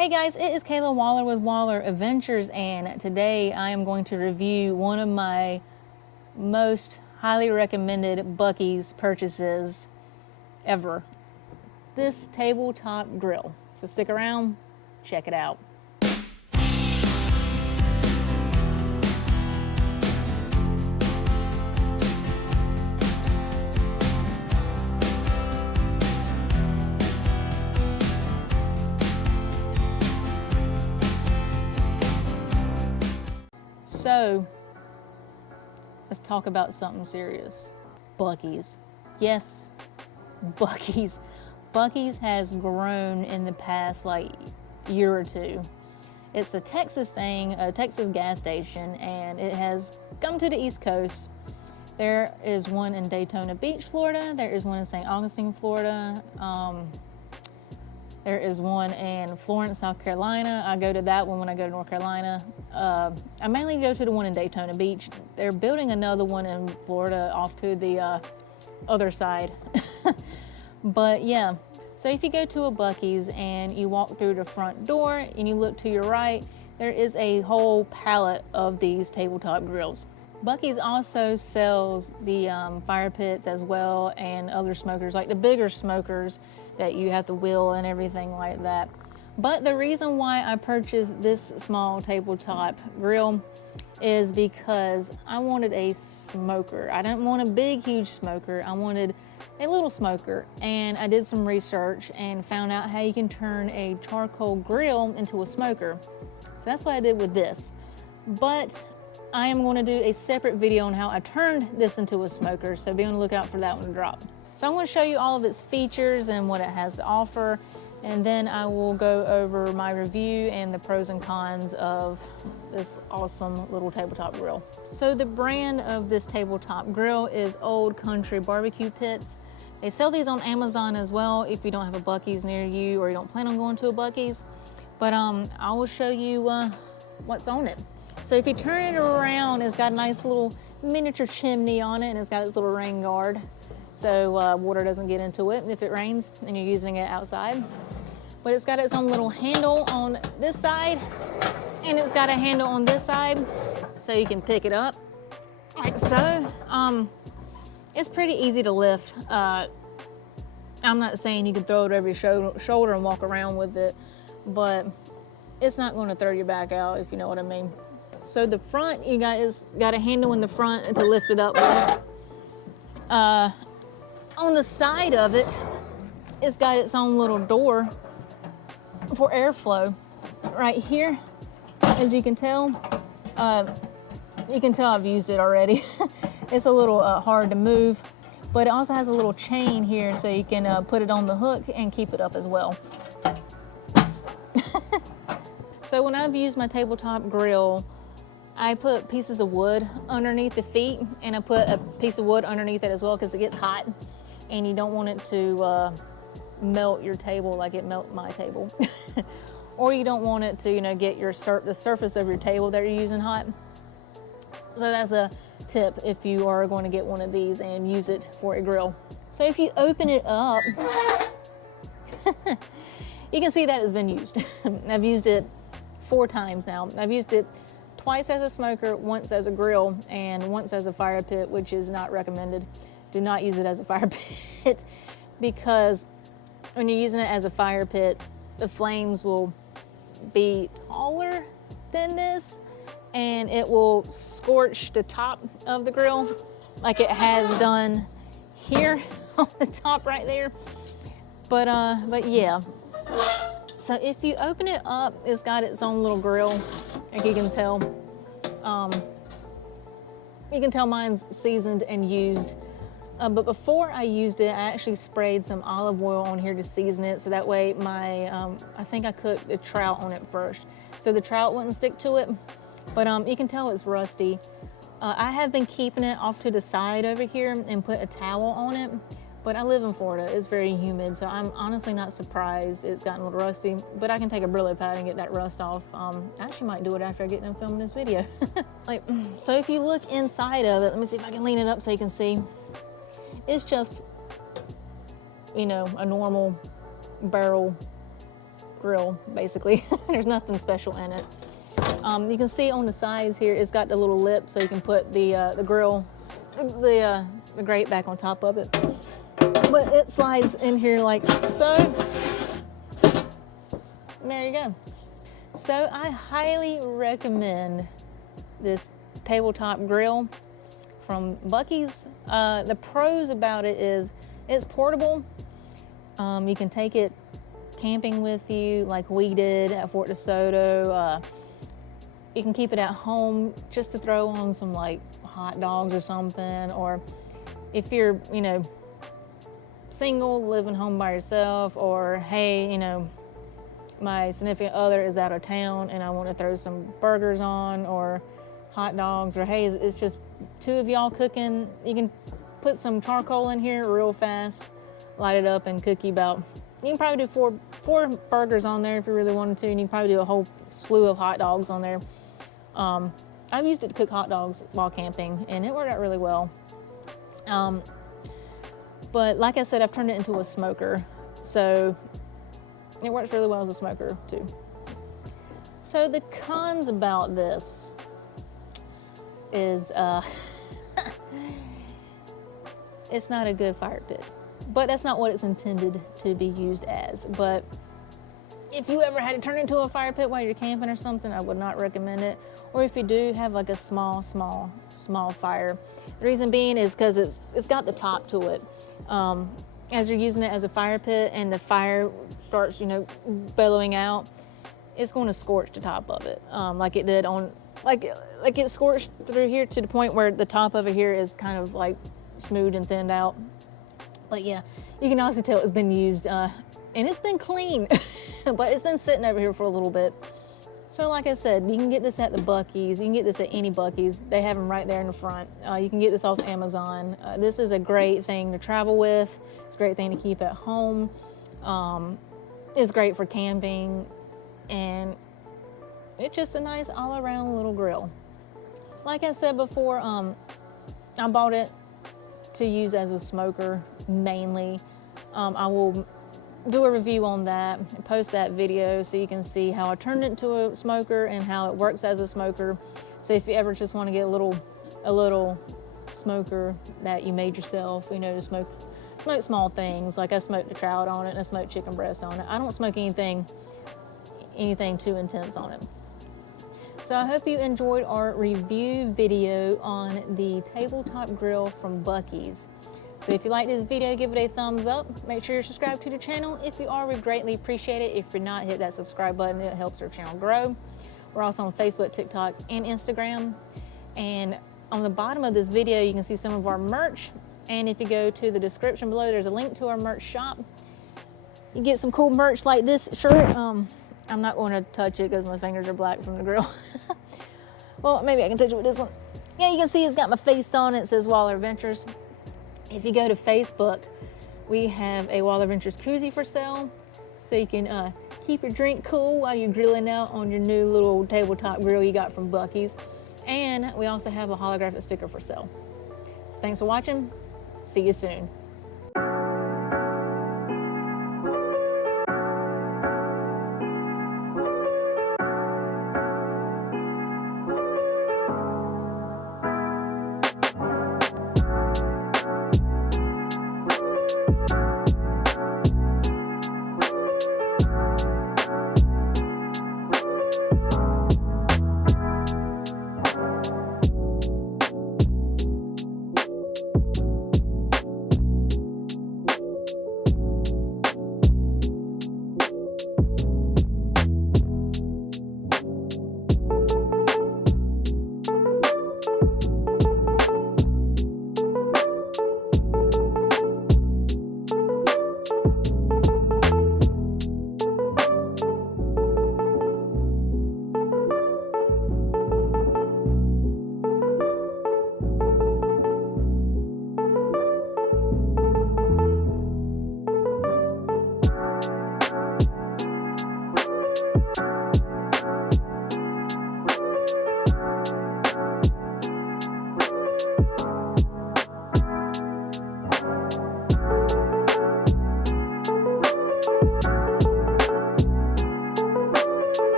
Hey guys, it is Kayla Waller with Waller Adventures, and today I am going to review one of my most highly recommended Buc-ees purchases ever. This tabletop grill. So stick around, check it out. So, let's talk about something serious. Buc-ees. Yes, Buc-ees. Buc-ees has grown in the past year or two. It's a Texas thing, a Texas gas station, and it has come to the East Coast. There is one in Daytona Beach, Florida. There is one in St. Augustine, Florida. There is one in Florence, South Carolina. I go to that one when I go to North Carolina. I mainly go to the one in Daytona Beach. They're building another one in Florida off to the other side. But yeah, so if you go to a Buc-ees and you walk through the front door and you look to your right, there is a whole pallet of these tabletop grills. Buc-ees also sells the fire pits as well, and other smokers, like the bigger smokers that you have to wheel and everything like that. But the reason why I purchased this small tabletop grill is because I wanted a smoker. I didn't want a big, huge smoker. I wanted a little smoker. And I did some research and found out how you can turn a charcoal grill into a smoker. So that's what I did with this. But I am going to do a separate video on how I turned this into a smoker, so be on the lookout for that one to drop. So I'm going to show you all of its features and what it has to offer, and then I will go over my review and the pros and cons of this awesome little tabletop grill. So the brand of this tabletop grill is Old Country Barbecue Pits. They sell these on Amazon as well if you don't have a Buc-ees near you or you don't plan on going to a Buc-ees. But I will show you what's on it. So if you turn it around, it's got a nice little miniature chimney on it, and it's got its little rain guard, so water doesn't get into it if it rains and you're using it outside. But it's got its own little handle on this side, and it's got a handle on this side, so you can pick it up like so. It's pretty easy to lift. I'm not saying you can throw it over your shoulder and walk around with it, but it's not going to throw your back out, if you know what I mean. So the front, you guys got a handle in the front to lift it up with. On the side of it, it's got its own little door for airflow. Right here, as you can tell I've used it already. It's a little hard to move, but it also has a little chain here so you can put it on the hook and keep it up as well. So when I've used my tabletop grill, I put pieces of wood underneath the feet, and I put a piece of wood underneath it as well because it gets hot and you don't want it to melt your table like it melted my table. Or you don't want it to, get the surface of your table that you're using hot. So that's a tip if you are going to get one of these and use it for a grill. So if you open it up, you can see that it's been used. I've used it 4 times now. I've used it twice as a smoker, once as a grill, and once as a fire pit, which is not recommended. Do not use it as a fire pit because when you're using it as a fire pit, the flames will be taller than this and it will scorch the top of the grill like it has done here on the top right there. But yeah. So if you open it up, it's got its own little grill, like you can tell. You can tell mine's seasoned and used. But before I used it, I actually sprayed some olive oil on here to season it, so that way I think I cooked the trout on it first, so the trout wouldn't stick to it. But you can tell it's rusty. I have been keeping it off to the side over here and put a towel on it. But I live in Florida, it's very humid, so I'm honestly not surprised it's gotten a little rusty, but I can take a Brillo pad and get that rust off. I actually might do it after I get done filming this video. So if you look inside of it, let me see if I can lean it up so you can see. It's just, a normal barrel grill, basically. There's nothing special in it. You can see on the sides here, it's got the little lip so you can put the grill, the grate back on top of it. But it slides in here like so. There you go. So I highly recommend this tabletop grill from Buc-ees. The pros about it is it's portable. You can take it camping with you like we did at Fort DeSoto. You can keep it at home just to throw on some like hot dogs or something, or if you're, you know, single, living home by yourself, or hey, you know, my significant other is out of town and I want to throw some burgers on or hot dogs, or hey, it's just two of y'all cooking. You can put some charcoal in here real fast, light it up and cook you about, you can probably do four burgers on there if you really wanted to, and you can probably do a whole slew of hot dogs on there. I've used it to cook hot dogs while camping and it worked out really well. But like I said, I've turned it into a smoker, so it works really well as a smoker too. So the cons about this is it's not a good fire pit, but that's not what it's intended to be used as. But if you ever had to turn it into a fire pit while you're camping or something, I would not recommend it. Or if you do have like a small fire. The reason being is because it's got the top to it. As you're using it as a fire pit and the fire starts, you know, bellowing out, it's going to scorch the top of it, like it did on, like it scorched through here to the point where the top of it here is kind of like smooth and thinned out. But yeah, you can obviously tell it's been used, and it's been clean, but it's been sitting over here for a little bit. So like I said, you can get this at the Buc-ees. You can get this at any Buc-ees. They have them right there in the front. You can get this off Amazon. This is a great thing to travel with. It's a great thing to keep at home. It's great for camping, and it's just a nice all-around little grill. Like I said before, I bought it to use as a smoker mainly. I will do a review on that and post that video so you can see how I turned it into a smoker and how it works as a smoker. So if you ever just want to get a little smoker that you made yourself, you know, to smoke small things, like I smoked a trout on it and I smoked chicken breast on it. I don't smoke anything too intense on it. So I hope you enjoyed our review video on the tabletop grill from Buc-ees. So if you like this video, give it a thumbs up. Make sure you're subscribed to the channel. If you are, we greatly appreciate it. If you're not, hit that subscribe button. It helps our channel grow. We're also on Facebook, TikTok, and Instagram. And on the bottom of this video, you can see some of our merch. And if you go to the description below, there's a link to our merch shop. You get some cool merch like this shirt. I'm not going to touch it because my fingers are black from the grill. Well, maybe I can touch it with this one. Yeah, you can see it's got my face on it. It says Waller Adventures. If you go to Facebook, we have a Waller Adventures koozie for sale, so you can keep your drink cool while you're grilling out on your new little tabletop grill you got from Buc-ees. And we also have a holographic sticker for sale. So thanks for watching. See you soon.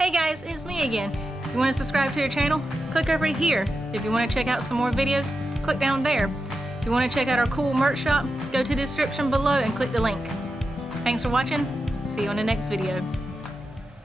Hey guys, it's me again. If you want to subscribe to your channel, click over here. If you want to check out some more videos, click down there. If you want to check out our cool merch shop, go to the description below and click the link. Thanks for watching. See you on the next video.